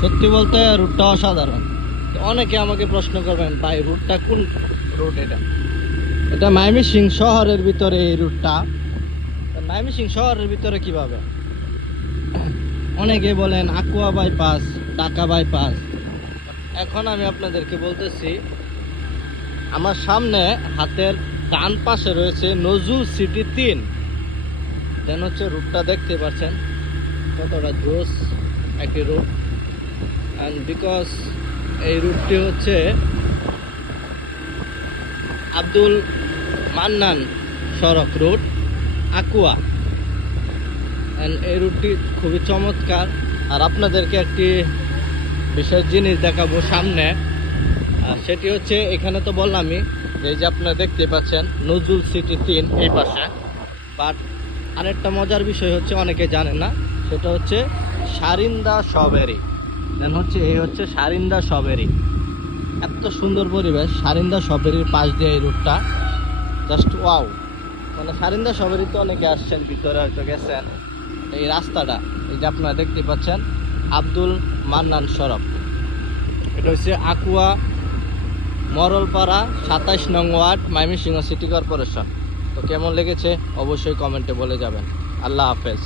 সত্যি বলতে রুটটা অসাধারণ। তো অনেকে আমাকে প্রশ্ন করবেন, ভাই রুটটা কোন রুট? এটা এটা ময়মনসিংহ শহরের ভিতরে এই রুটটা। ময়মনসিংহ শহরের ভিতরে কিভাবে? অনেকে বলেন আকুয়া বাইপাস, ঢাকা বাইপাস। এখন আমি আপনাদেরকে বলতেছি, আমার সামনে হাতের ডান পাশে রয়েছে নজরুল সিটি 3। দেন হচ্ছে রুটটা দেখতে পাচ্ছেন কতটা জোস একটি রুট। অ্যান্ড বিকজ এই রুটটি হচ্ছে আব্দুল মান্নান সড়ক রুট, আকুয়া। অ্যান্ড এই রুটটি খুবই চমৎকার। আর আপনাদেরকে একটি বিশেষ জিনিস দেখাবো সামনে। সেটি হচ্ছে, এখানে তো বললামই যে এই যে আপনারা দেখতে পাচ্ছেন নজরুল সিটি 3 এই পাশে। বাট আরেকটা মজার বিষয় হচ্ছে, অনেকে জানে না, সেটা হচ্ছে সারিন্দা সবেরি। দেন হচ্ছে এই হচ্ছে সারিন্দা সবেরি। এত সুন্দর পরিবেশ সারিন্দা সবেরির পাশ দিয়ে এই রুটটা, জাস্ট ওয়াও। মানে সারিন্দা সবেরি তো অনেকে আসছেন, ভিতরে হয়তো গেছেন। এই রাস্তাটা এই যে আপনারা দেখতে পাচ্ছেন আব্দুল মান্নান সড়ক, এটা হচ্ছে আকুয়া মরলপাড়া 27 নং ওয়ার্ড, ময়মনসিংহ সিটি কর্পোরেশন। তো কেমন লেগেছে অবশ্যই কমেন্টে বলে যাবেন। আল্লাহ হাফেজ।